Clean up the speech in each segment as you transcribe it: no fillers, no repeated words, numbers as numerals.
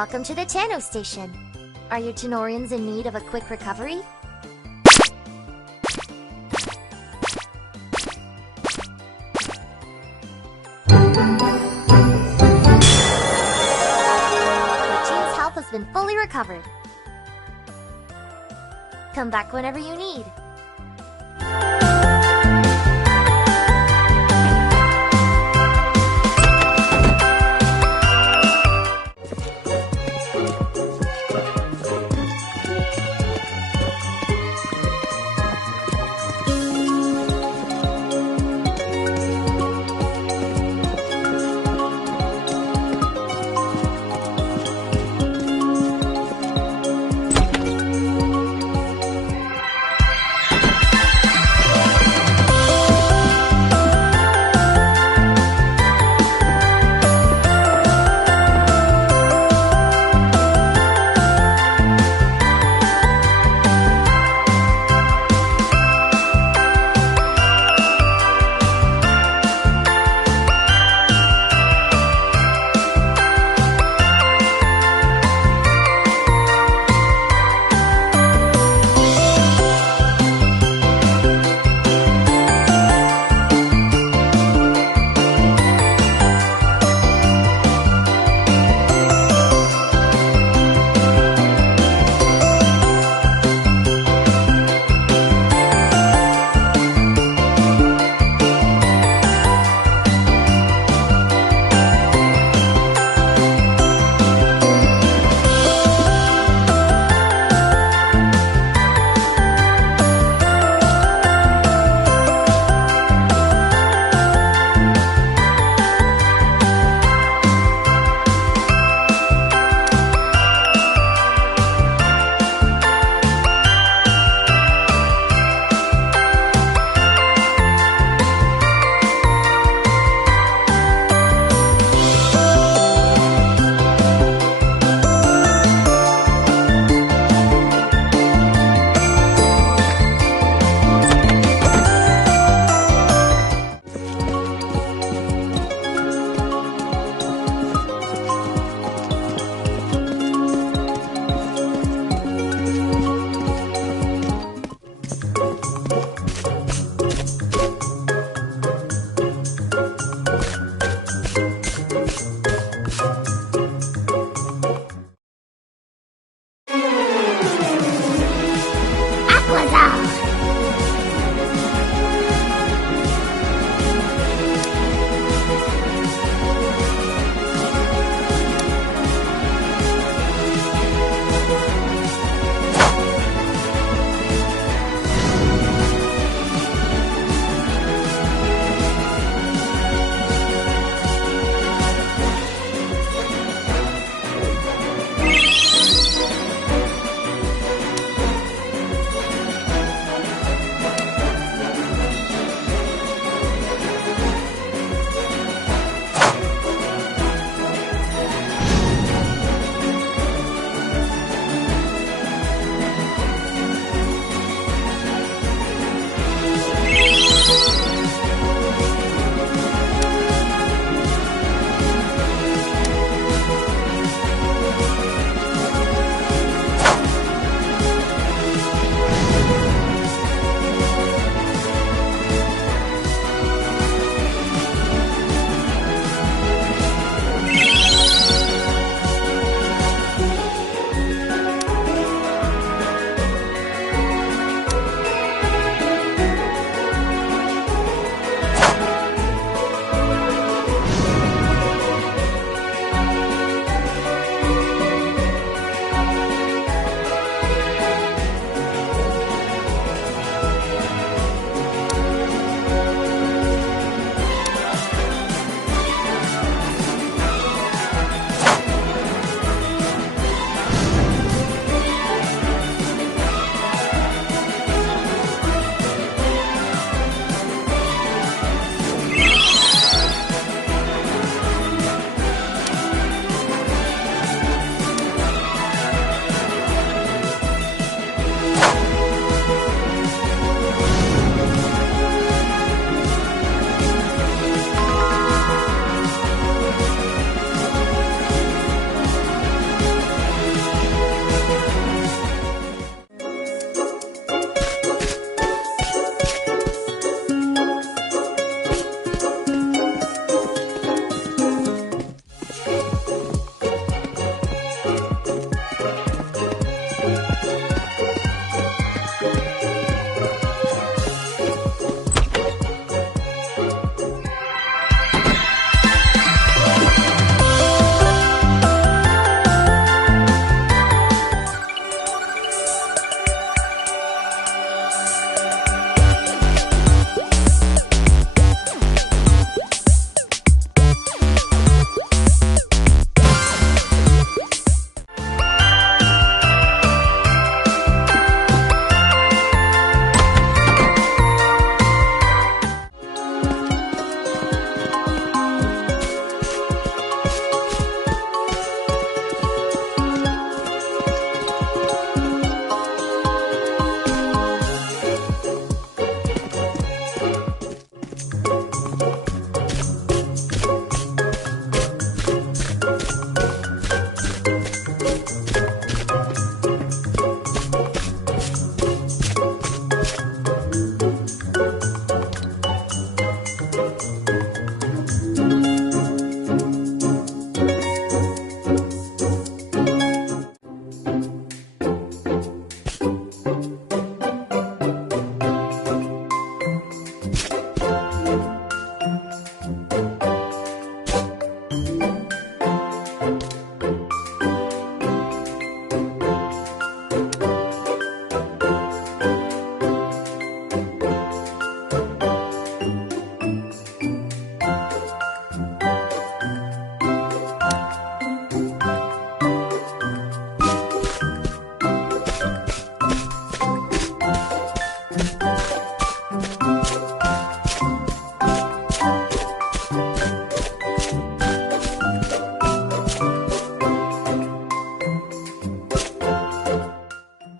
Welcome to the Tano Station. Are your Tanorians in need of a quick recovery? Your team's health has been fully recovered. Come back whenever you need.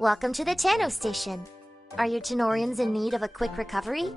Welcome to the Tano Station. Are your Tenorians in need of a quick recovery?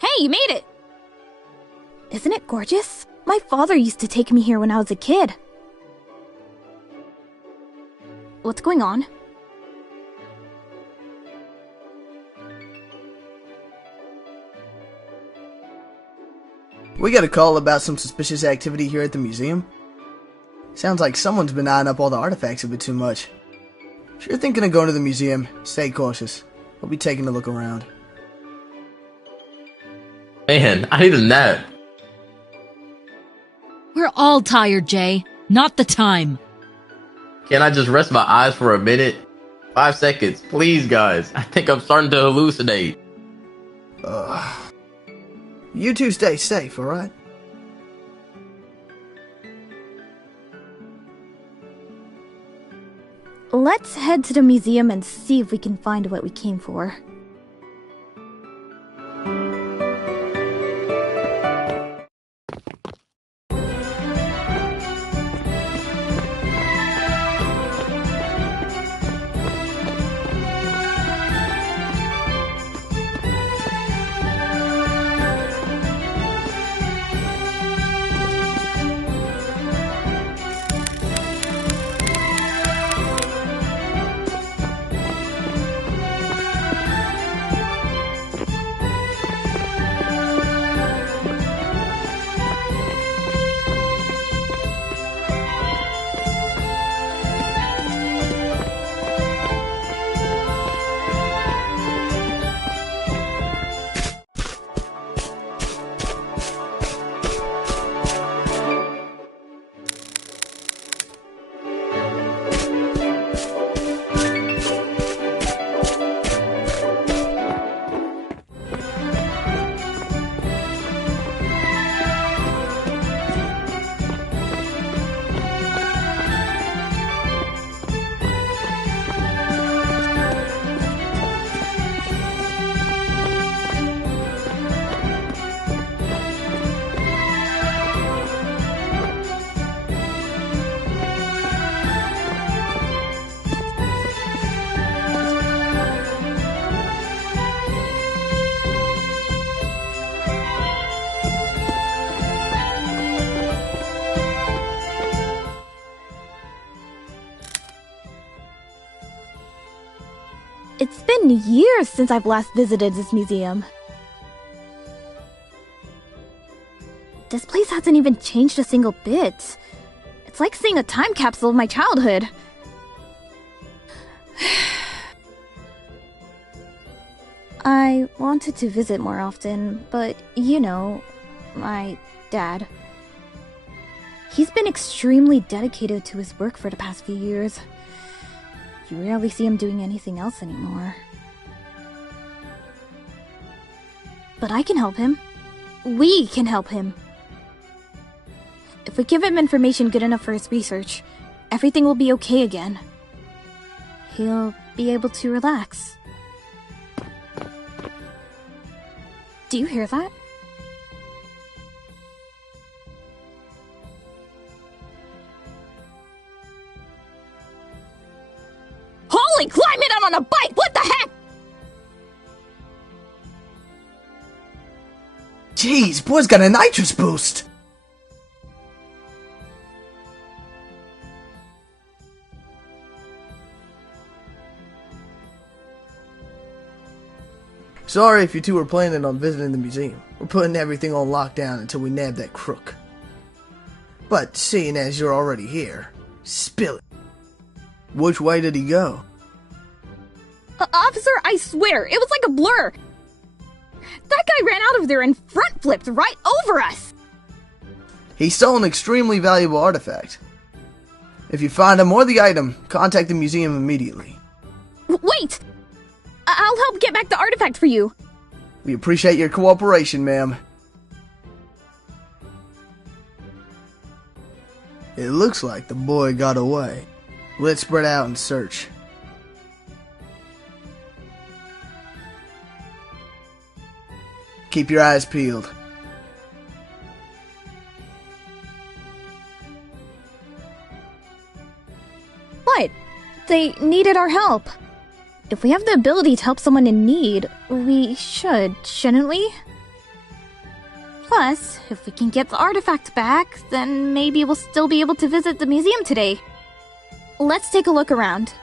Hey, you made it! Isn't it gorgeous? My father used to take me here when I was a kid. What's going on? We got a call about some suspicious activity here at the museum. Sounds like someone's been eyeing up all the artifacts a bit too much. If you're thinking of going to the museum, stay cautious. We'll be taking a look around. Man, I need a nap. We're all tired, Jay. Not the time. Can I just rest my eyes for a minute? 5 seconds, please, guys. I think I'm starting to hallucinate. You two stay safe, alright? Let's head to the museum and see if we can find what we came for. It's been years since I've last visited this museum. This place hasn't even changed a single bit. It's like seeing a time capsule of my childhood. I wanted to visit more often, but you know, my dad. He's been extremely dedicated to his work for the past few years. You rarely see him doing anything else anymore. But I can help him. We can help him. If we give him information good enough for his research, everything will be okay again. He'll be able to relax. Do you hear that? Holy, climb it out on a bike! What the heck? Jeez, boy's got a nitrous boost! Sorry if you two were planning on visiting the museum. We're putting everything on lockdown until we nab that crook. But seeing as you're already here, spill it. Which way did he go? Officer, I swear, it was like a blur. That guy ran out of there and front flipped right over us. He stole an extremely valuable artifact. If you find him or the item, contact the museum immediately. Wait! I'll help get back the artifact for you. We appreciate your cooperation, ma'am. It looks like the boy got away. Let's spread out and search. Keep your eyes peeled. What? They needed our help. If we have the ability to help someone in need, we should, shouldn't we? Plus, if we can get the artifact back, then maybe we'll still be able to visit the museum today. Let's take a look around.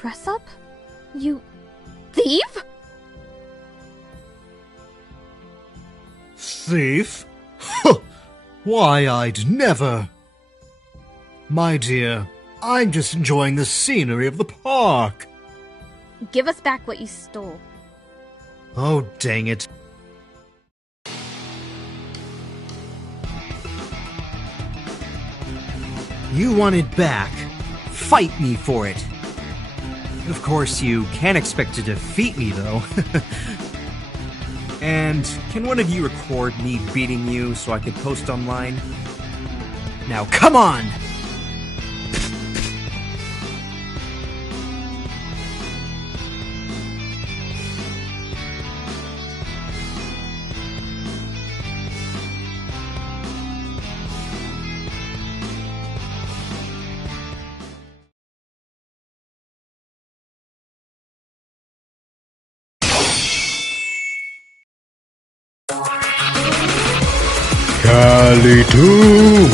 dress up? You... thief? Thief? Huh. Why, I'd never... My dear, I'm just enjoying the scenery of the park. Give us back what you stole. Oh, dang it. You want it back. Fight me for it. Of course, you can't expect to defeat me, though. And can one of you record me beating you so I can post online? Now, come on! Kalitum!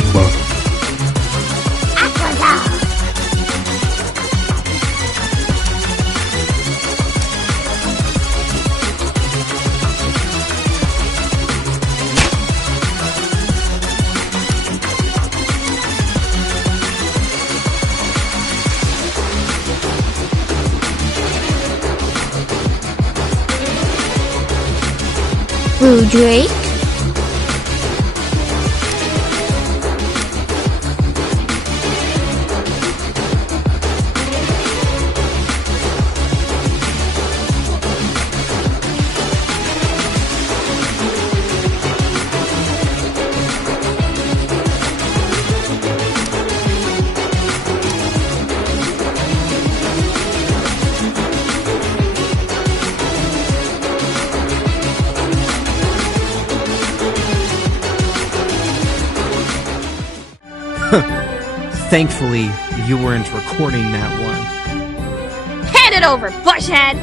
Blue Drake? Thankfully, you weren't recording that one. Hand it over, bushhead!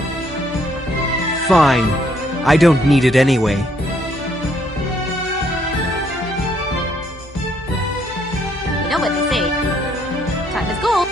Fine. I don't need it anyway. You know what they say. Time is gold.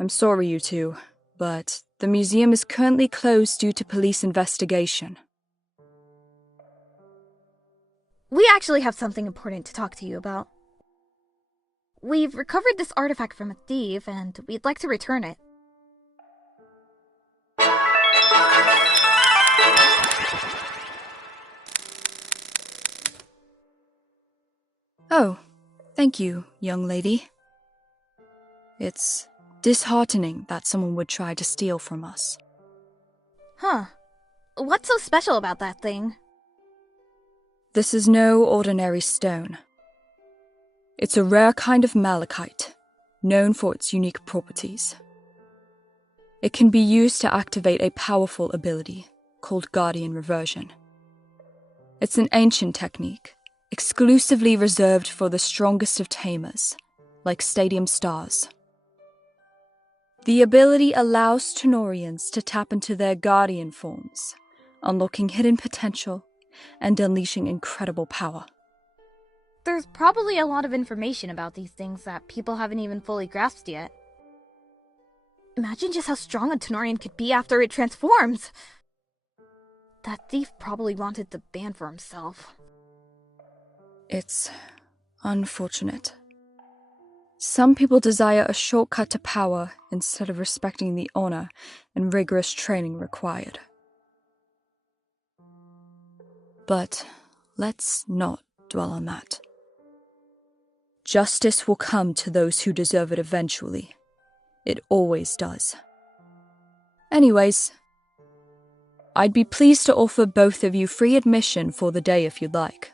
I'm sorry, you two, but the museum is currently closed due to police investigation. We actually have something important to talk to you about. We've recovered this artifact from a thief, and we'd like to return it. Oh, thank you, young lady. It's disheartening that someone would try to steal from us. Huh. What's so special about that thing? This is no ordinary stone. It's a rare kind of malachite, known for its unique properties. It can be used to activate a powerful ability called Guardian Reversion. It's an ancient technique, exclusively reserved for the strongest of tamers, like Stadium Stars. The ability allows Tanorians to tap into their Guardian forms, unlocking hidden potential and unleashing incredible power. There's probably a lot of information about these things that people haven't even fully grasped yet. Imagine just how strong a Tanorian could be after it transforms! That thief probably wanted the band for himself. It's unfortunate. Some people desire a shortcut to power instead of respecting the honor and rigorous training required. But let's not dwell on that. Justice will come to those who deserve it eventually. It always does. Anyways, I'd be pleased to offer both of you free admission for the day if you'd like.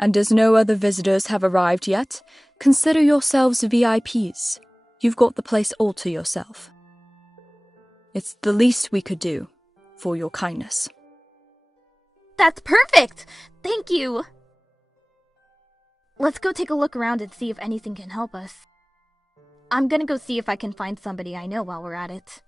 And as no other visitors have arrived yet, consider yourselves VIPs. You've got the place all to yourself. It's the least we could do for your kindness. That's perfect! Thank you! Let's go take a look around and see if anything can help us. I'm gonna go see if I can find somebody I know while we're at it.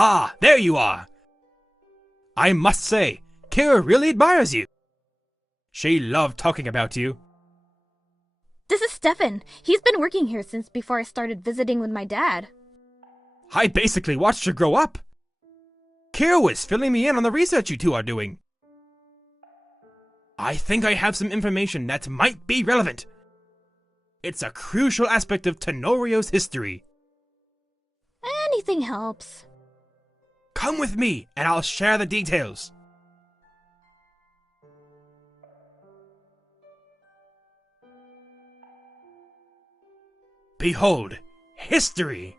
Ah, there you are! I must say, Kira really admires you. She loved talking about you. This is Stefan. He's been working here since before I started visiting with my dad. I basically watched her grow up. Kira was filling me in on the research you two are doing. I think I have some information that might be relevant. It's a crucial aspect of Tanorio's history. Anything helps. Come with me, and I'll share the details. Behold, history!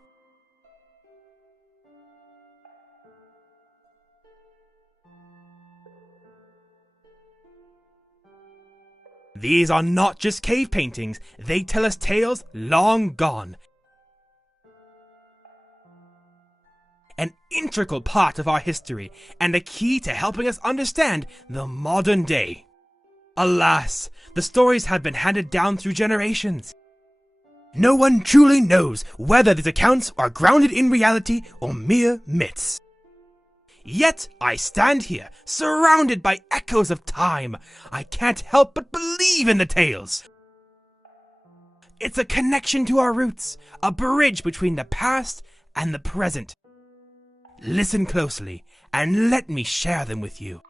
These are not just cave paintings, they tell us tales long gone. An integral part of our history, and a key to helping us understand the modern day. Alas, the stories have been handed down through generations. No one truly knows whether these accounts are grounded in reality or mere myths. Yet I stand here, surrounded by echoes of time. I can't help but believe in the tales. It's a connection to our roots, a bridge between the past and the present. Listen closely, and let me share them with you.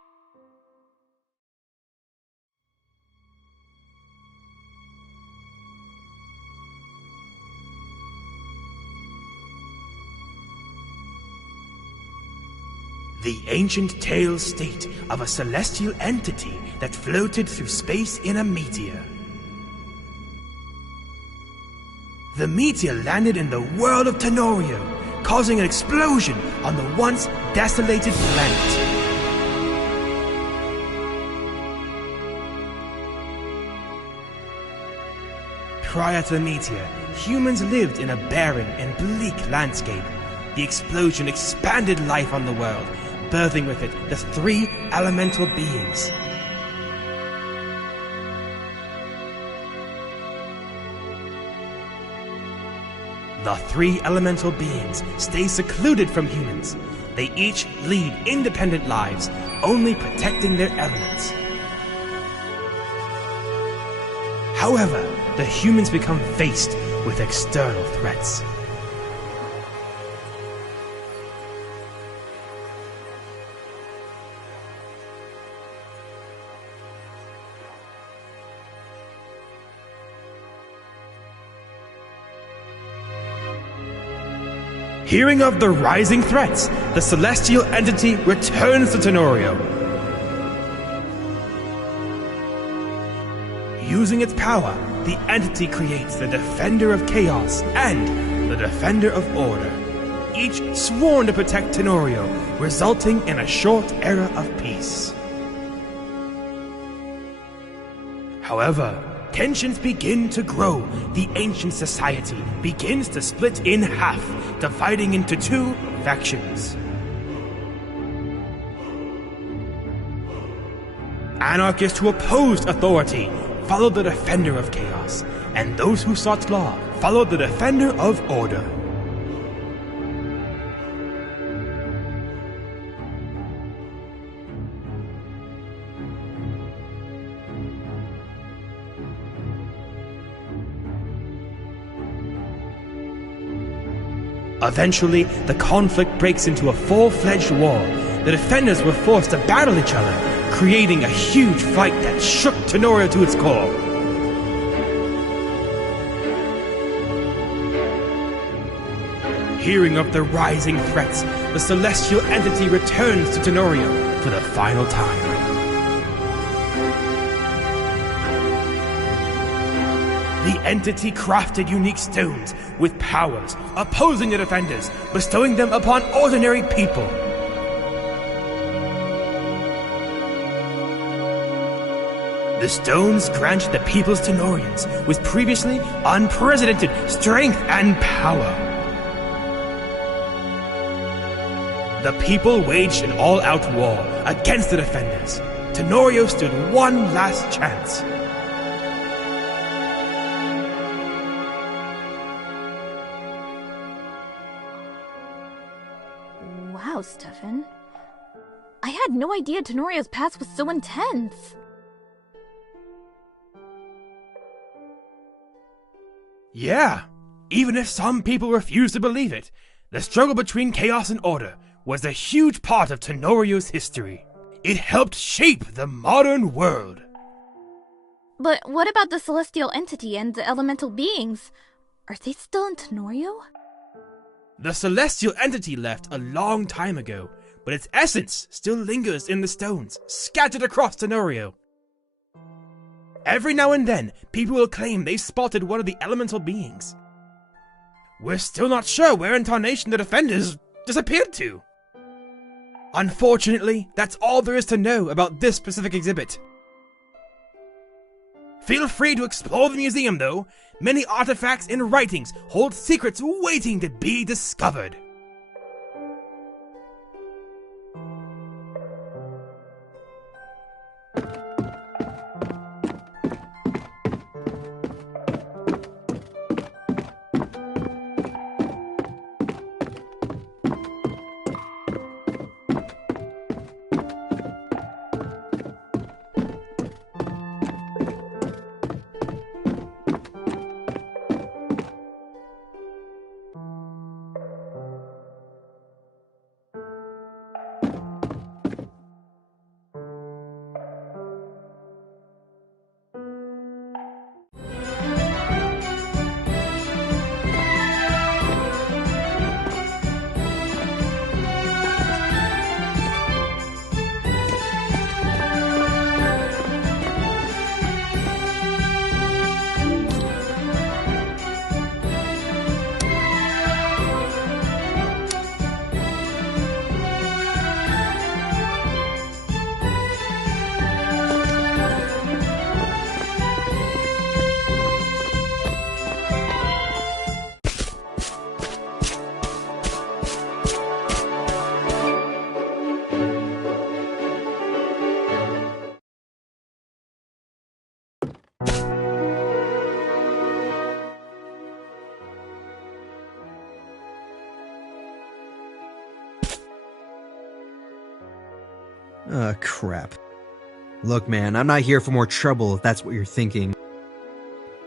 The ancient tales state of a celestial entity that floated through space in a meteor. The meteor landed in the world of Tanorio, causing an explosion on the once desolated planet. Prior to the meteor, humans lived in a barren and bleak landscape. The explosion expanded life on the world, birthing with it the three elemental beings. The three elemental beings stay secluded from humans. They each lead independent lives, only protecting their elements. However, the humans become faced with external threats. Hearing of the rising threats, the celestial entity returns to Tanorio. Using its power, the entity creates the Defender of Chaos and the Defender of Order, each sworn to protect Tanorio, resulting in a short era of peace. However, tensions begin to grow. The ancient society begins to split in half, dividing into two factions. Anarchists who opposed authority followed the Defender of Chaos, and those who sought law followed the Defender of Order. Eventually, the conflict breaks into a full-fledged war. The defenders were forced to battle each other, creating a huge fight that shook Tanorio to its core. Hearing of the rising threats, the celestial entity returns to Tanorio for the final time. The entity crafted unique stones with powers, opposing the defenders, bestowing them upon ordinary people. The stones granted the people's Tanorians with previously unprecedented strength and power. The people waged an all-out war against the defenders. Tanorio stood one last chance. Wow, Stefan. I had no idea Tenorio's past was so intense. Yeah, even if some people refuse to believe it, the struggle between chaos and order was a huge part of Tenorio's history. It helped shape the modern world. But what about the celestial entity and the elemental beings? Are they still in Tanorio? The celestial entity left a long time ago, but its essence still lingers in the stones, scattered across Tanorio. Every now and then, people will claim they spotted one of the elemental beings. We're still not sure where in Tarnation the defenders disappeared to. Unfortunately, that's all there is to know about this specific exhibit. Feel free to explore the museum, though. Many artifacts and writings hold secrets waiting to be discovered. Crap. Look, man, I'm not here for more trouble if that's what you're thinking.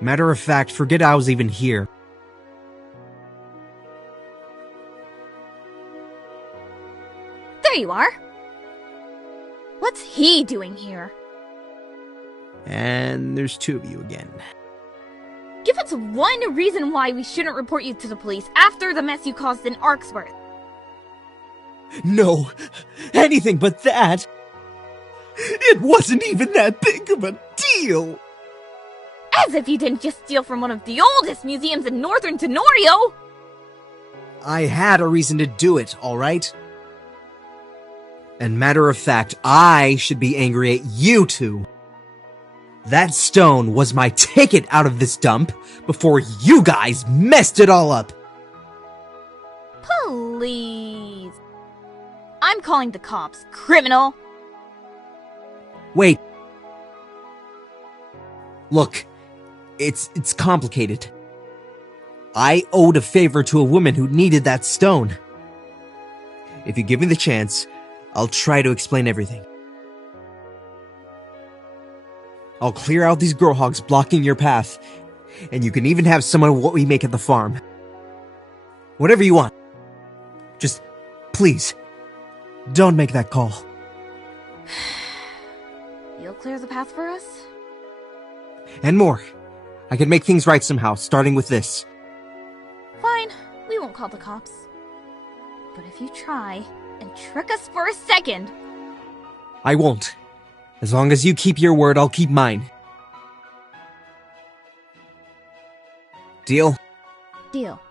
Matter of fact, forget I was even here. There you are. What's he doing here? And there's two of you again. Give us one reason why we shouldn't report you to the police after the mess you caused in Arksworth. No, anything but that. It wasn't even that big of a deal. As if you didn't just steal from one of the oldest museums in northern Tanorio! I had a reason to do it, alright? And matter of fact, I should be angry at you two. That stone was my ticket out of this dump before you guys messed it all up. Please. I'm calling the cops, criminal. Wait. Look, it's complicated. I owed a favor to a woman who needed that stone. If you give me the chance, I'll try to explain everything. I'll clear out these grow hogs blocking your path, and you can even have some of what we make at the farm. Whatever you want. Just, please, don't make that call. You'll clear the path for us? And more. I can make things right somehow, starting with this. Fine, we won't call the cops. But if you try and trick us for a second... I won't. As long as you keep your word, I'll keep mine. Deal? Deal.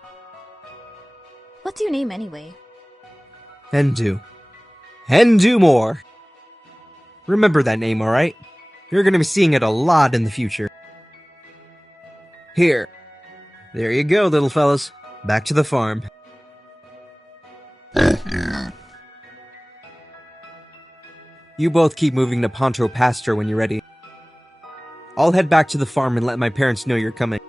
What's your name anyway? And do. And do more. Remember that name, alright? You're gonna be seeing it a lot in the future. Here. There you go, little fellas. Back to the farm. You both keep moving to Ponto Pasture when you're ready. I'll head back to the farm and let my parents know you're coming.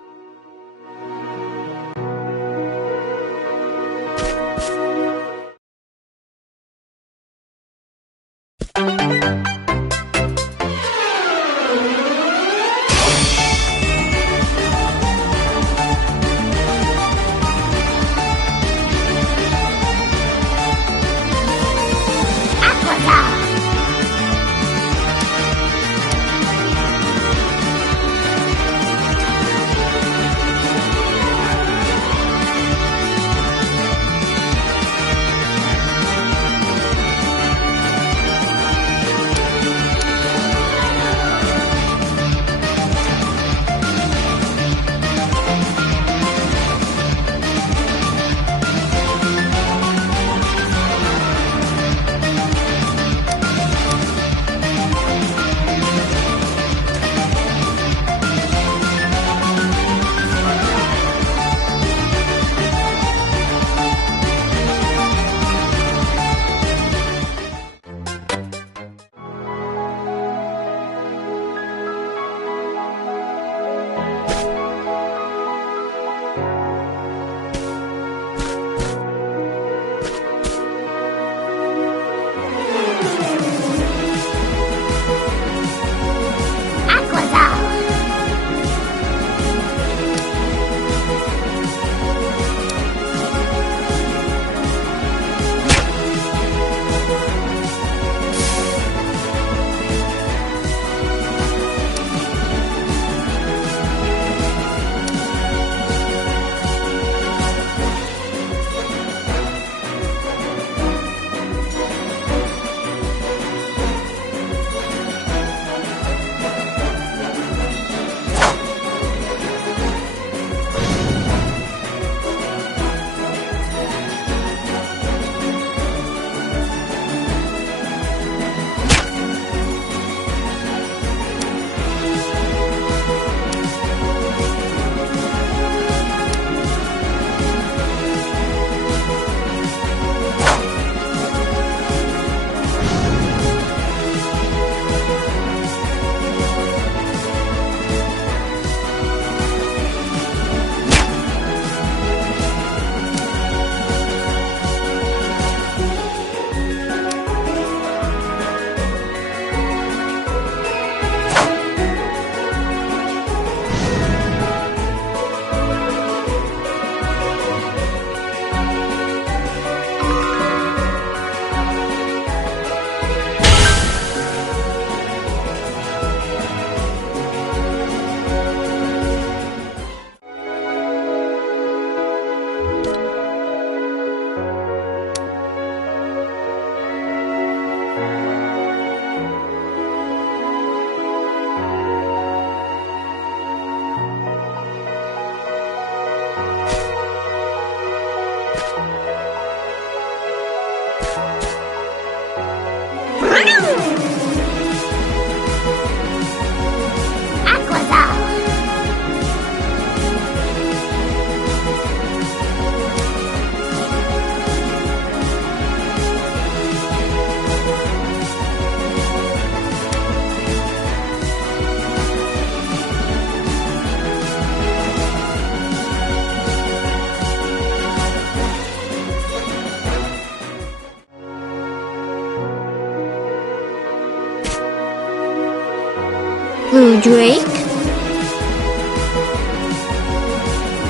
Blue Drake?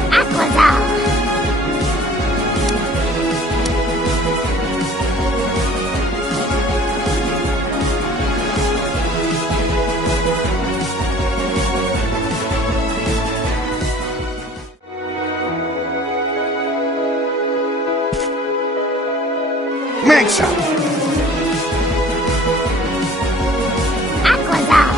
Aquazal! Manxa! Aquazal!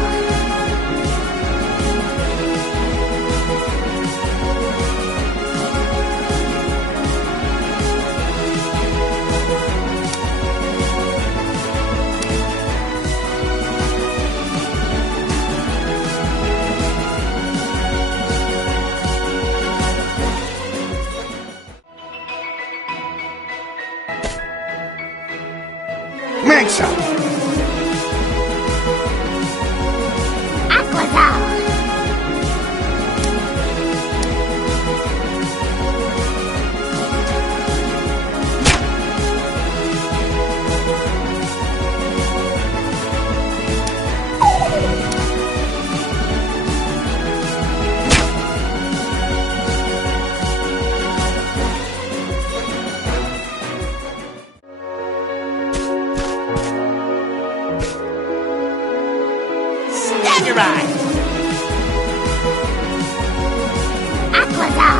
Manxa! Aquazal! Staggerite! Aquazal!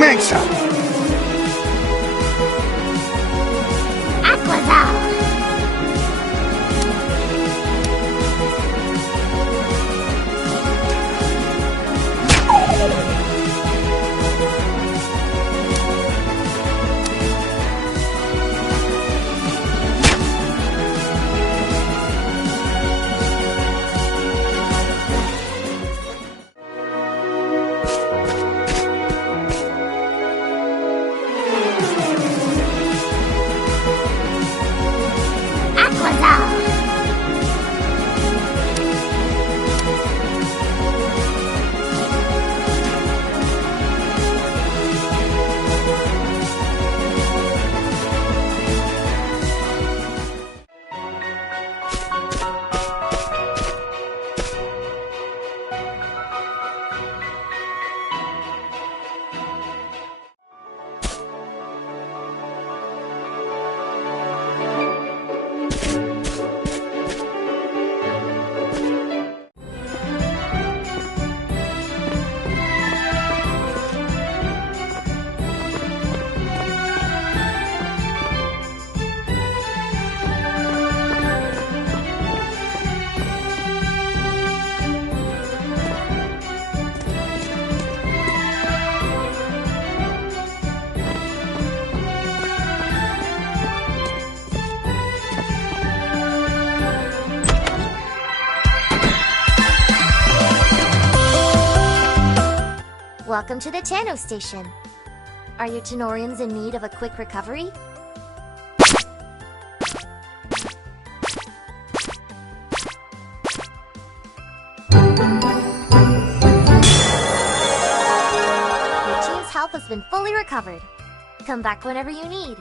Manxa! Aquazal! Aquazal! Welcome to the Tano Station. Are your Tenorians in need of a quick recovery? Your team's health has been fully recovered. Come back whenever you need.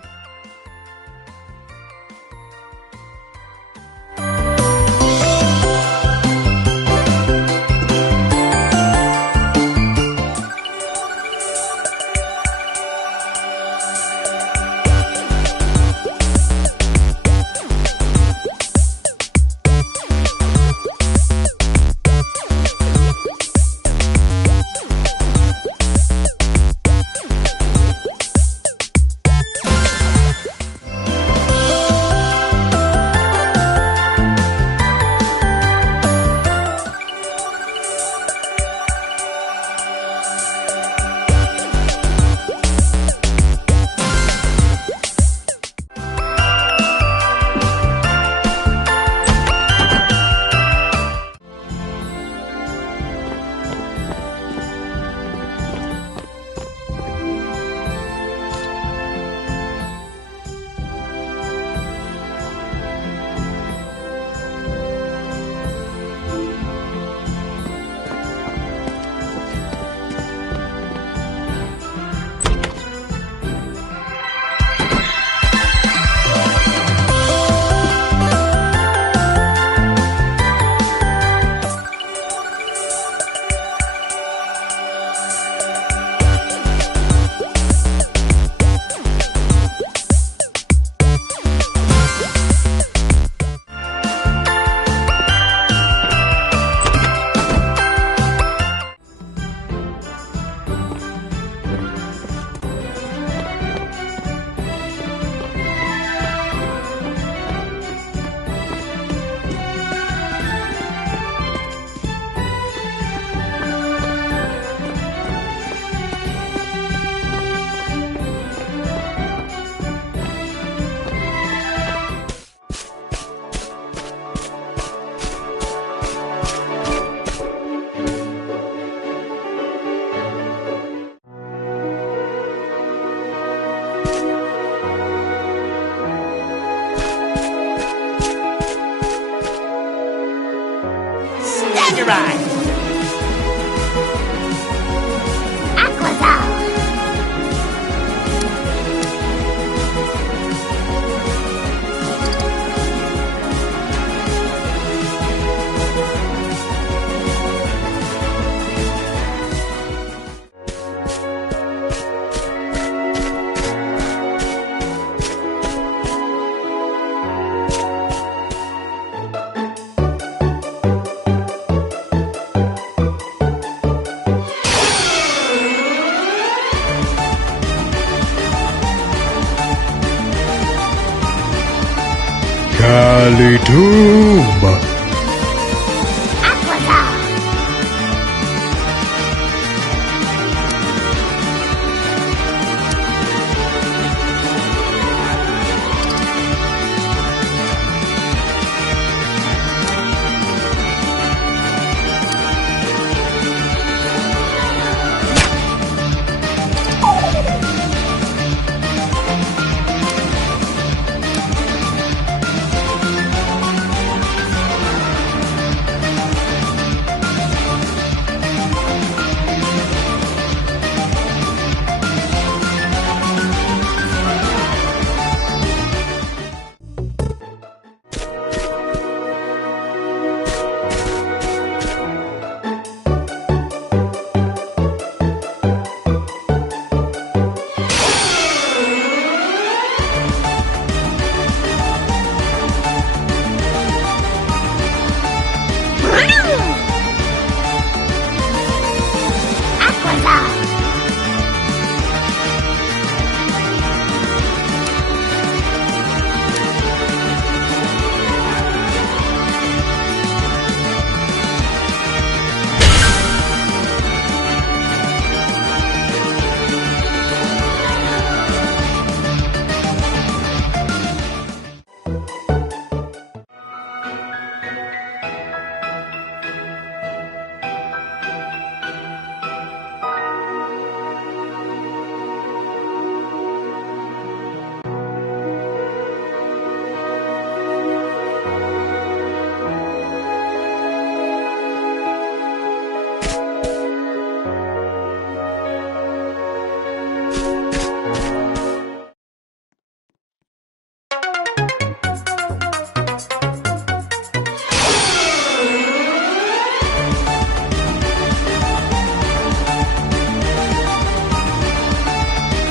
Staggerite! Calitumba.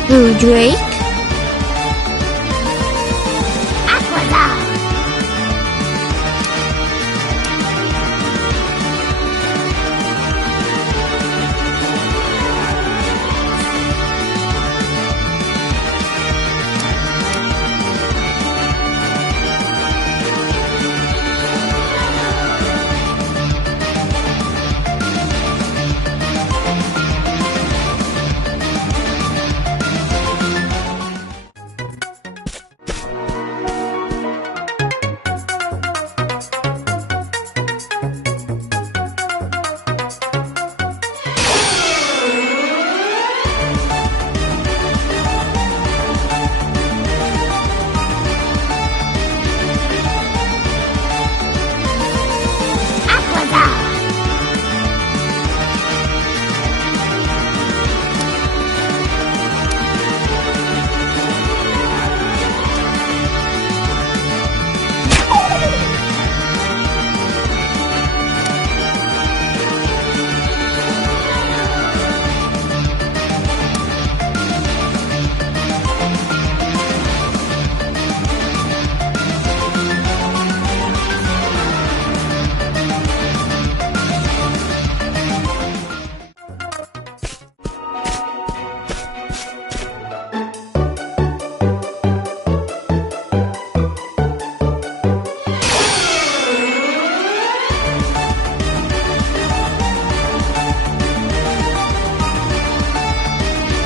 Blue Drake?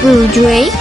Blue Drake?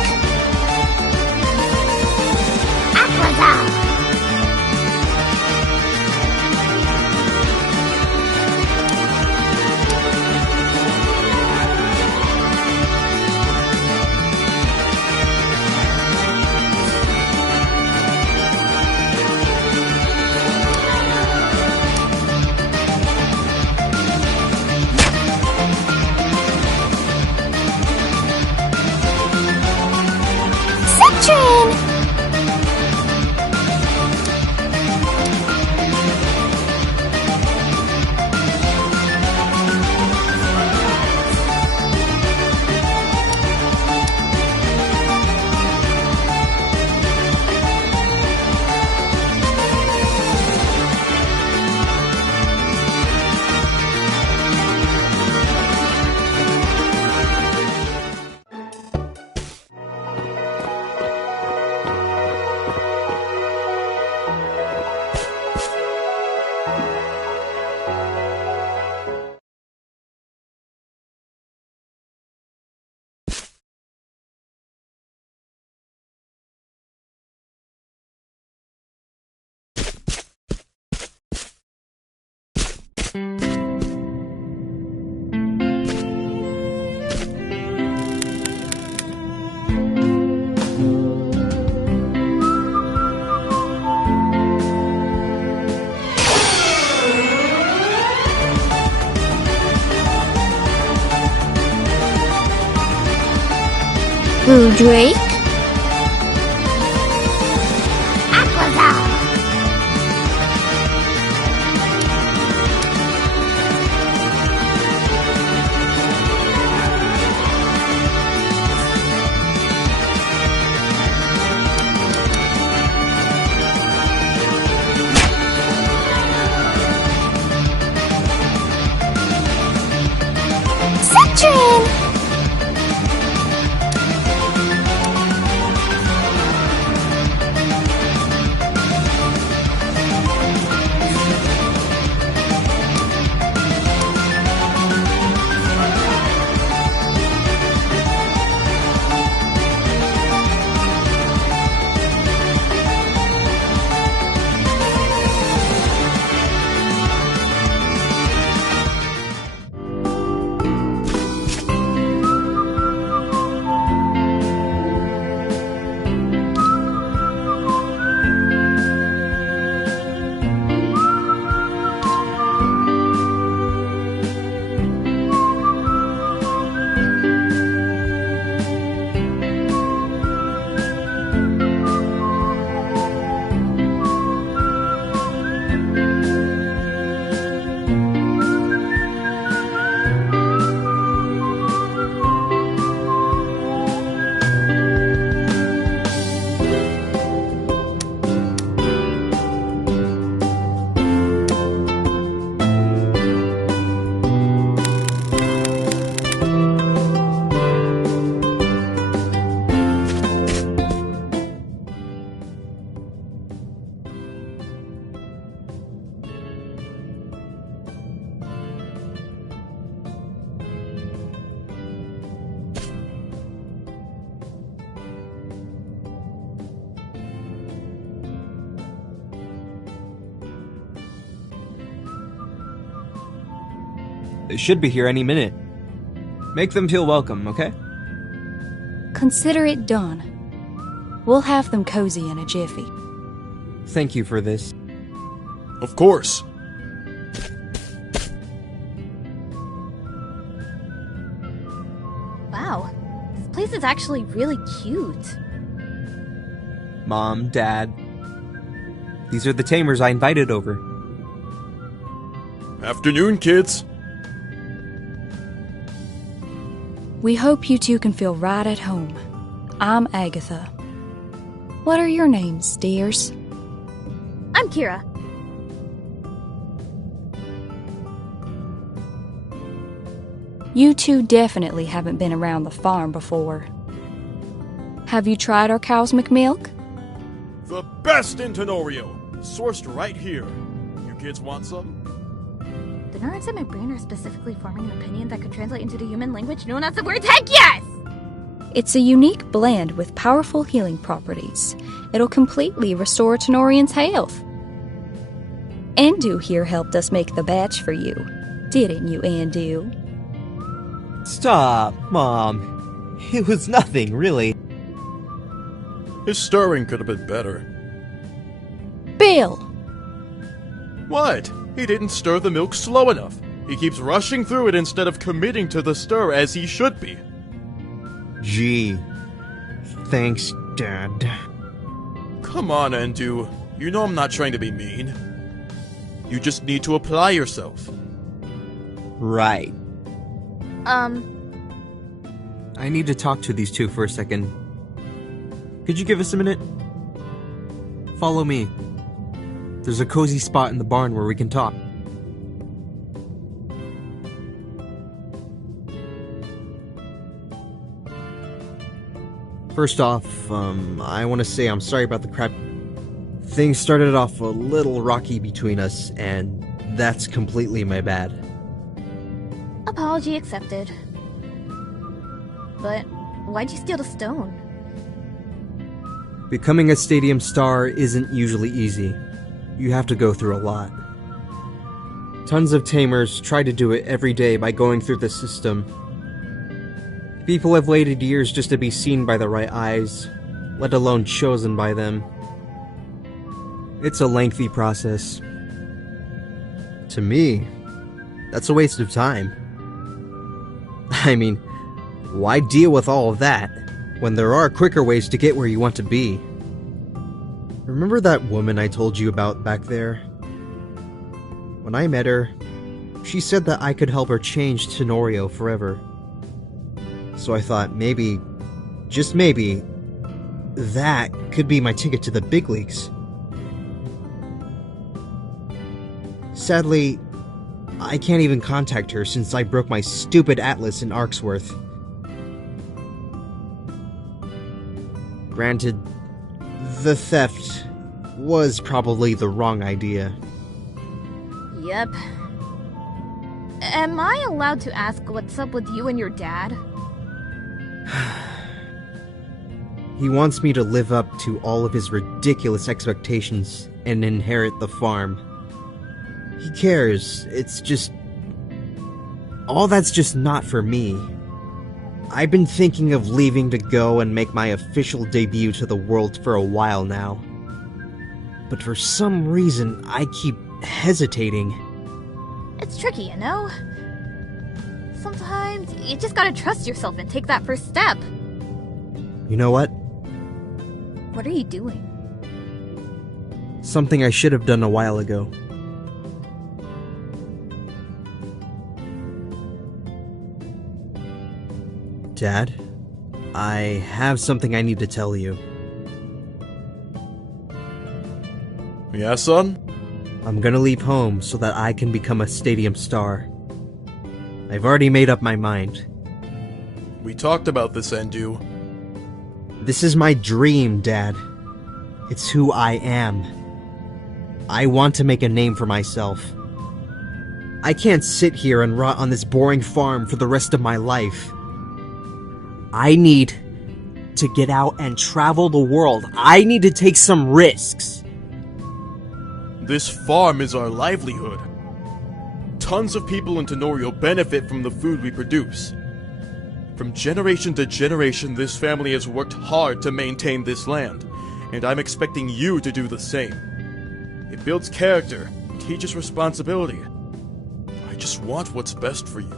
Blue Drake? They should be here any minute. Make them feel welcome, okay? Consider it done. We'll have them cozy in a jiffy. Thank you for this. Of course. Wow, this place is actually really cute. Mom, Dad. These are the tamers I invited over. Afternoon, kids. We hope you two can feel right at home. I'm Agatha. What are your names, dears? I'm Kira. You two definitely haven't been around the farm before. Have you tried our cow's McMilk? The best in Tanorio. Sourced right here. You kids want some? The neurons in my brain are specifically forming an opinion that could translate into the human language known as the word heck yes! It's a unique blend with powerful healing properties. It'll completely restore Tanorian's health. Andu here helped us make the batch for you. Didn't you, Andu? Stop, Mom. It was nothing, really. His stirring could have been better. Bill! What? He didn't stir the milk slow enough. He keeps rushing through it instead of committing to the stir as he should be. Gee. Thanks, Dad. Come on, Andu. You know I'm not trying to be mean. You just need to apply yourself. Right. I need to talk to these two for a second. Could you give us a minute? Follow me. There's a cozy spot in the barn where we can talk. First off, I want to say I'm sorry about the crap. Things started off a little rocky between us, and that's completely my bad. Apology accepted. But why'd you steal the stone? Becoming a stadium star isn't usually easy. You have to go through a lot. Tons of tamers try to do it every day by going through the system. People have waited years just to be seen by the right eyes, let alone chosen by them. It's a lengthy process. To me, that's a waste of time. I mean, why deal with all of that when there are quicker ways to get where you want to be? Remember that woman I told you about back there? When I met her, she said that I could help her change Tanorio forever. So I thought maybe, just maybe, that could be my ticket to the big leagues. Sadly, I can't even contact her since I broke my stupid atlas in Arksworth. Granted, the theft was probably the wrong idea. Yep. Am I allowed to ask what's up with you and your dad? He wants me to live up to all of his ridiculous expectations and inherit the farm. He cares, it's just... all that's just not for me. I've been thinking of leaving to go and make my official debut to the world for a while now. But for some reason, I keep hesitating. It's tricky, you know? Sometimes you just gotta trust yourself and take that first step. You know what? What are you doing? Something I should have done a while ago. Dad, I have something I need to tell you. Yeah, son? I'm gonna leave home so that I can become a stadium star. I've already made up my mind. We talked about this, Endu. This is my dream, Dad. It's who I am. I want to make a name for myself. I can't sit here and rot on this boring farm for the rest of my life. I need to get out and travel the world. I need to take some risks. This farm is our livelihood. Tons of people in Tanorio benefit from the food we produce. From generation to generation, this family has worked hard to maintain this land, and I'm expecting you to do the same. It builds character, teaches responsibility. I just want what's best for you.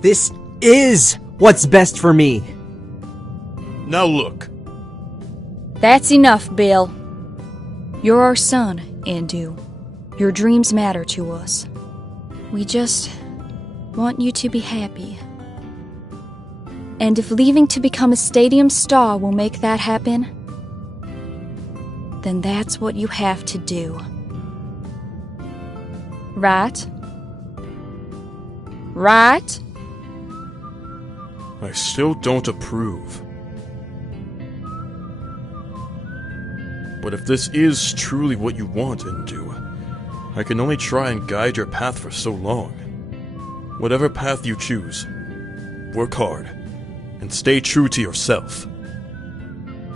This is what's best for me. Now look. That's enough, Bill. You're our son, Endu. Your dreams matter to us. We just want you to be happy. And if leaving to become a stadium star will make that happen, then that's what you have to do. Right? Right? I still don't approve. But if this is truly what you want, Endu, I can only try and guide your path for so long. Whatever path you choose, work hard, and stay true to yourself.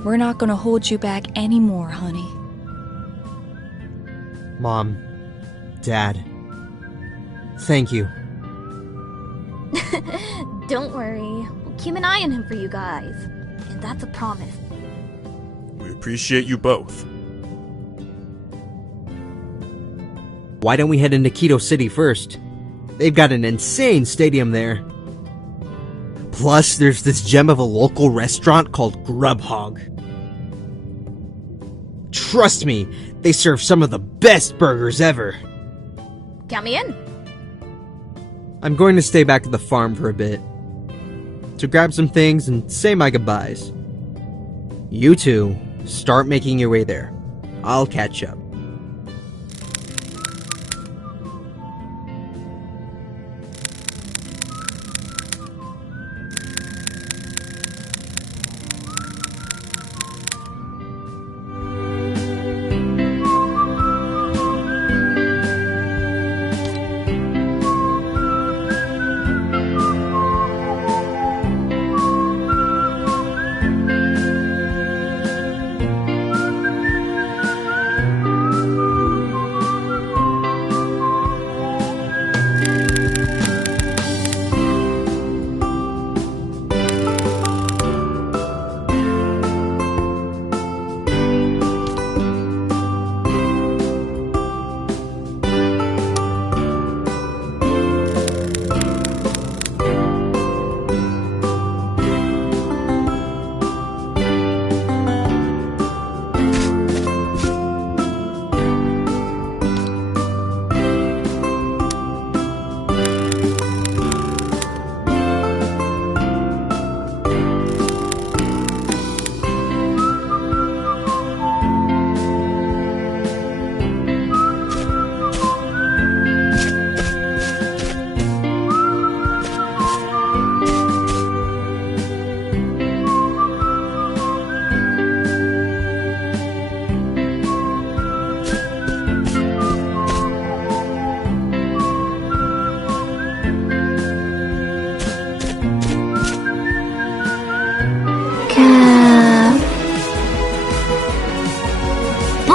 We're not gonna hold you back anymore, honey. Mom, Dad, thank you. Don't worry. We'll keep an eye on him for you guys. And that's a promise. We appreciate you both. Why don't we head into Keto City first? They've got an insane stadium there. Plus, there's this gem of a local restaurant called Grubhog. Trust me, they serve some of the best burgers ever. Count me in. I'm going to stay back at the farm for a bit, to grab some things and say my goodbyes. You two, start making your way there. I'll catch up.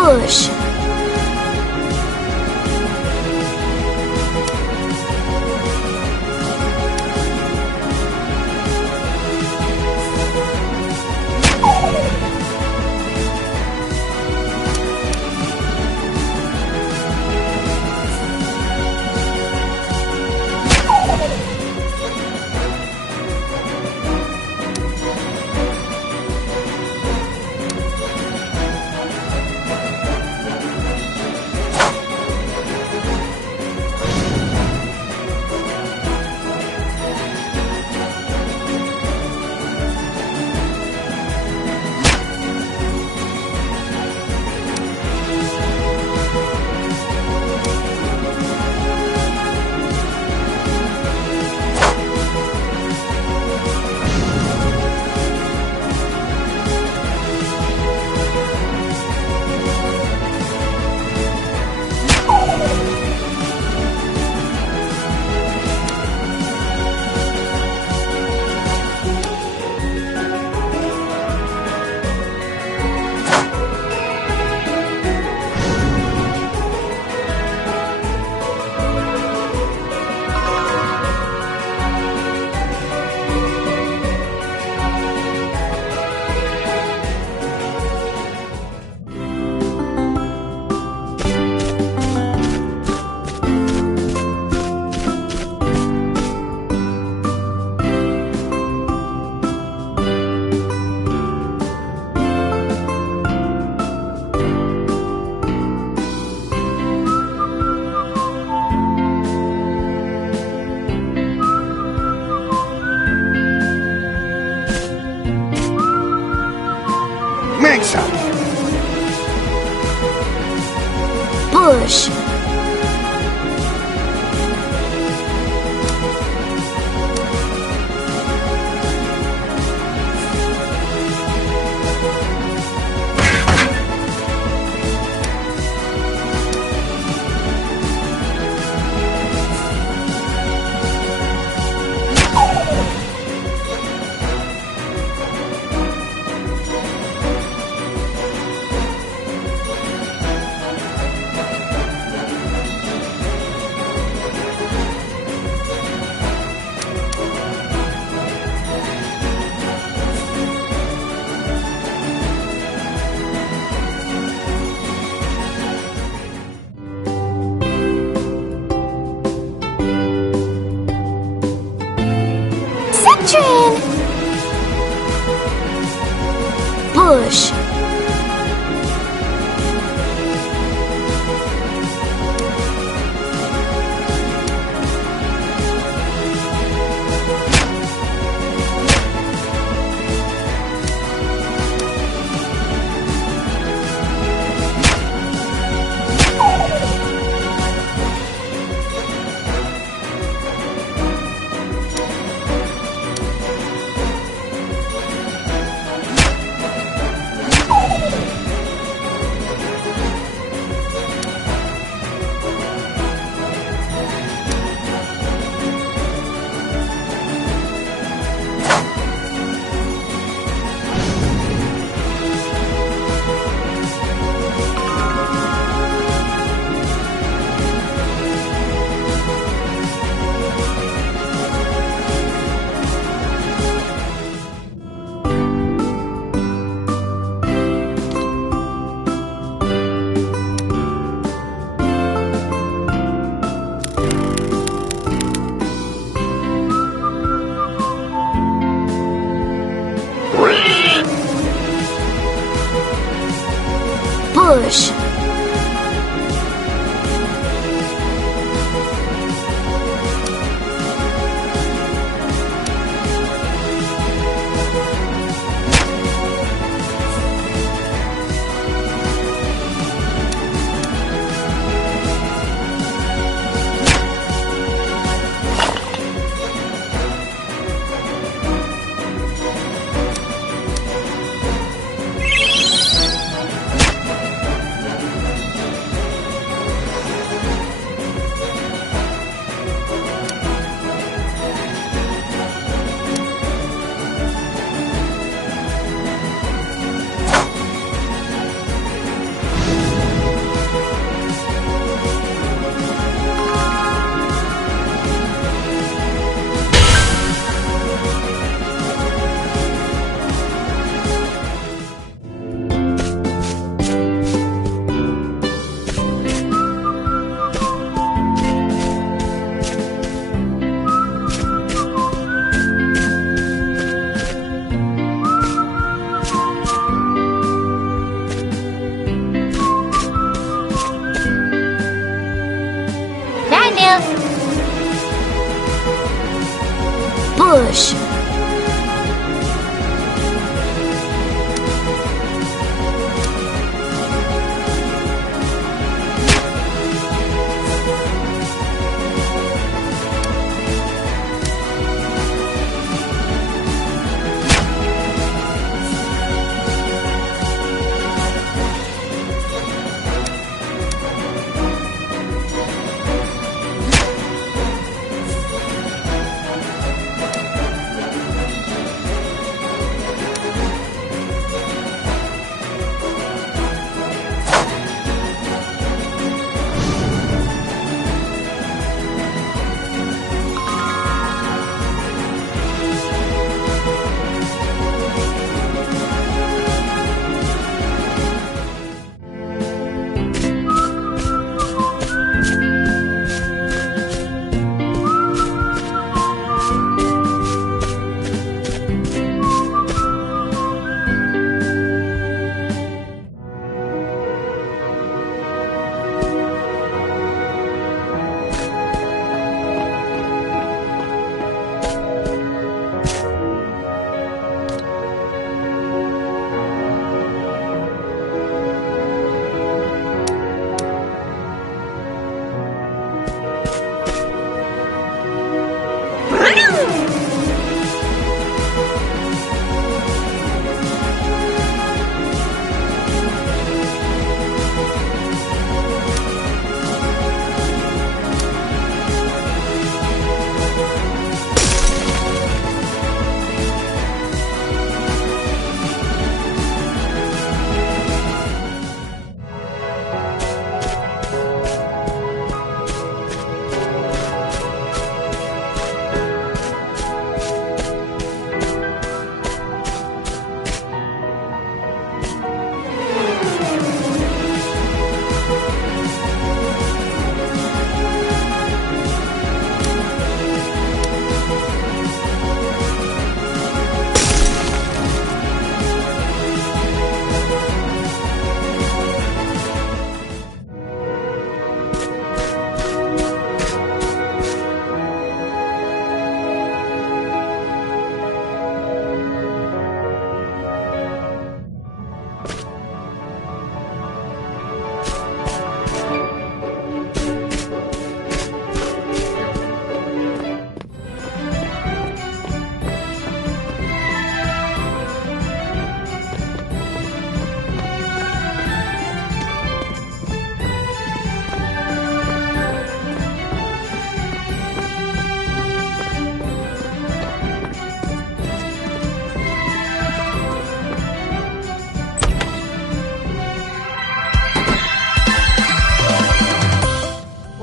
Bush. Bush. Bush. Bush.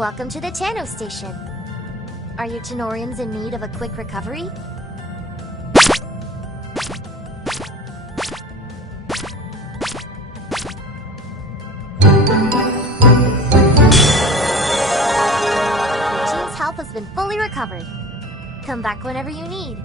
Welcome to the Tano Station. Are your Tenorians in need of a quick recovery? Your team's health has been fully recovered. Come back whenever you need.